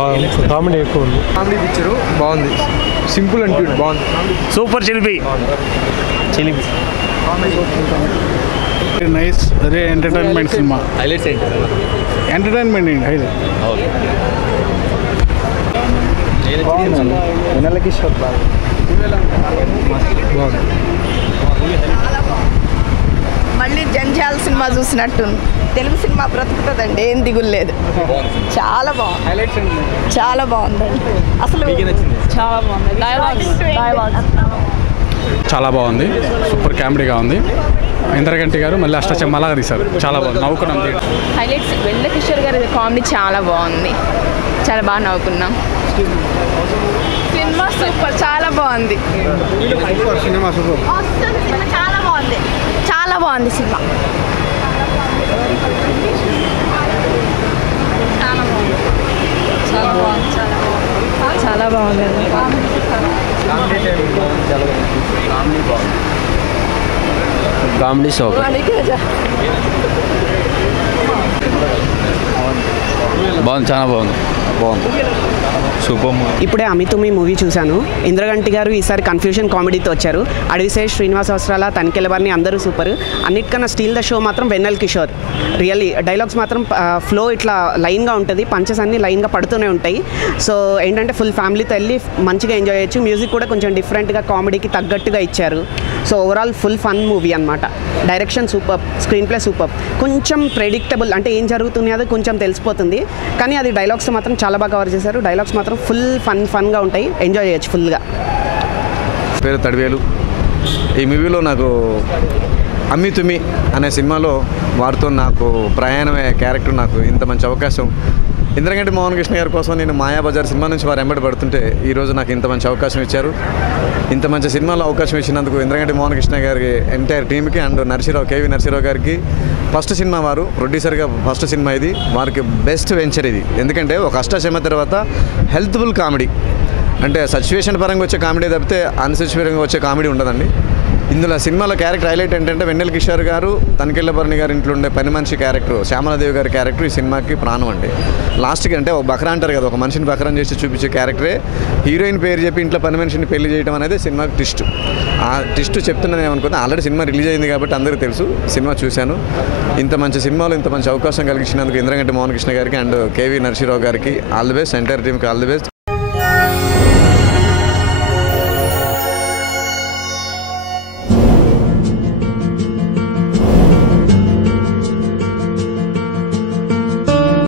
బాగా కామెడీ ఎక్కువ ఉంది. కామెడీ పిక్చరు బాగుంది, సింపుల్ అండ్ క్యూట్, బాగుంది. సూపర్ చిలిపి చిలిపి నైస్. అదే ఎంటర్టైన్మెంట్ సినిమా. హైలైట్స్ ఏంటి? ఎంటర్టైన్మెంట్ ఏంటి హైలైట్. మళ్ళీ జంజాల సినిమా చూసినట్టుంది. తెలుగు సినిమా బ్రతుకుతుందండి, ఏం దిగులు లేదు. చాలా బాగుంది, చాలా బాగుందండి. అసలు చాలా బాగుంది. చాలా బాగుంది, సూపర్ కామెడీగా ఉంది. ఇంద్రగంటి గారు మళ్ళీ అష్టచెమ్మలాగా తీశారు, చాలా బాగుంది, నవ్వుకున్నాం. హైలైట్స్ వెన్నెల కిషోర్ గారి కామెడీ చాలా బాగుంది, చాలా బాగా నవ్వుకున్నాం. సినిమా సూపర్, చాలా బాగుంది. సినిమా సూపర్, చాలా బాగుంది, చాలా బాగుంది సినిమా. చాలా బాగుంది. కామెడీ సూపర్, బాగుంది, చాలా బాగుంది, సూపర్. ఇప్పుడే అమితుమి మూవీ చూశాను. ఇంద్రగంటి గారు ఈసారి కన్ఫ్యూషన్ కామెడీతో వచ్చారు. అడవిశేష్, శ్రీనివాస్ అవసరాల, తనికెళ్ళవారిని అందరూ సూపర్. అన్నిటికన్నా స్టీల్ ద షో మాత్రం వెన్నెల కిషోర్. రియల్లీ డైలాగ్స్ మాత్రం ఫ్లో ఇట్లా లైన్గా ఉంటుంది, పంచెస్ అన్నీ లైన్గా పడుతూనే ఉంటాయి. సో ఏంటంటే ఫుల్ ఫ్యామిలీతో వెళ్ళి మంచిగా ఎంజాయ్ చేయొచ్చు. మ్యూజిక్ కూడా కొంచెం డిఫరెంట్గా కామెడీకి తగ్గట్టుగా ఇచ్చారు. So overall full fun movie అనమాట. Direction super, screenplay super. కొంచెం ప్రెడిక్టబుల్, అంటే ఏం జరుగుతుంది అది కొంచెం తెలిసిపోతుంది, కానీ అది డైలాగ్స్ మాత్రం చాలా బాగా కవర్ చేశారు. డైలాగ్స్ మాత్రం ఫుల్ ఫన్గా ఉంటాయి, ఎంజాయ్ చేయొచ్చు ఫుల్గా. పేరు తడివేలు. ఈ మూవీలో నాకు అమ్మితుమి అనే సినిమాలో వారితో నాకు ప్రయాణమే క్యారెక్టర్, నాకు ఇంత మంచి అవకాశం. ఇంద్రగంటి మోహన్ కృష్ణ గారి కోసం నేను మాయాబజార్ సినిమా నుంచి వారు ఎంబడి పడుతుంటే ఈరోజు నాకు ఇంత మంచి అవకాశం ఇచ్చారు. ఇంత మంచి సినిమాలో అవకాశం ఇచ్చినందుకు ఇంద్రగంటి మోహన్ కృష్ణ గారికి, ఎంటైర్ టీమ్కి అండ్ కేవీ నరసింహరావు గారికి, ఫస్ట్ సినిమా వారు ప్రొడ్యూసర్గా ఫస్ట్ సినిమా ఇది, వారికి బెస్ట్ వెంచర్ ఇది. ఎందుకంటే ఒక అష్టాచెమ్మ తర్వాత హెల్త్ఫుల్ కామెడీ, అంటే సిచ్యువేషన్ పరంగా వచ్చే కామెడీ తప్పితే అన్సిచ్యువేషన్గా వచ్చే కామెడీ ఉండదండి. ఇందులో సినిమాలో క్యారెక్టర్ హైలైట్ ఏంటంటే వెన్నెల కిషోర్ గారు, తనికెళ్ళభరణి గారి ఇంట్లో ఉండే పని మనిషి క్యారెక్టర్, శ్యామలాదేవి గారి క్యారెక్టర్ ఈ సినిమాకి ప్రాణం అండి. లాస్ట్కి అంటే ఒక బకరా అంటారు కదా, ఒక మనిషిని బకరం చేసి చూపించే క్యారెక్టరే హీరోయిన్ పేరు చెప్పి ఇంట్లో పని మనిషిని పెళ్లి చేయడం అనేది సినిమాకి ట్విస్ట్. ఆ ట్విస్ట్ చెప్తున్నాను ఏమనుకుంటే, ఆల్రెడీ సినిమా రిలీజ్ అయింది కాబట్టి అందరికీ తెలుసు, సినిమా చూశాను. ఇంత మంచి సినిమాలో ఇంత మంచి అవకాశం కలిగించినందుకు ఇంద్రగంటి మోహన్ కృష్ణ గారికి అండ్ కేవీ నరసింహరావు గారికి ఆల్ ది బెస్ట్, ఎంటైర్ టీమ్కి ఆల్ ది బెస్ట్.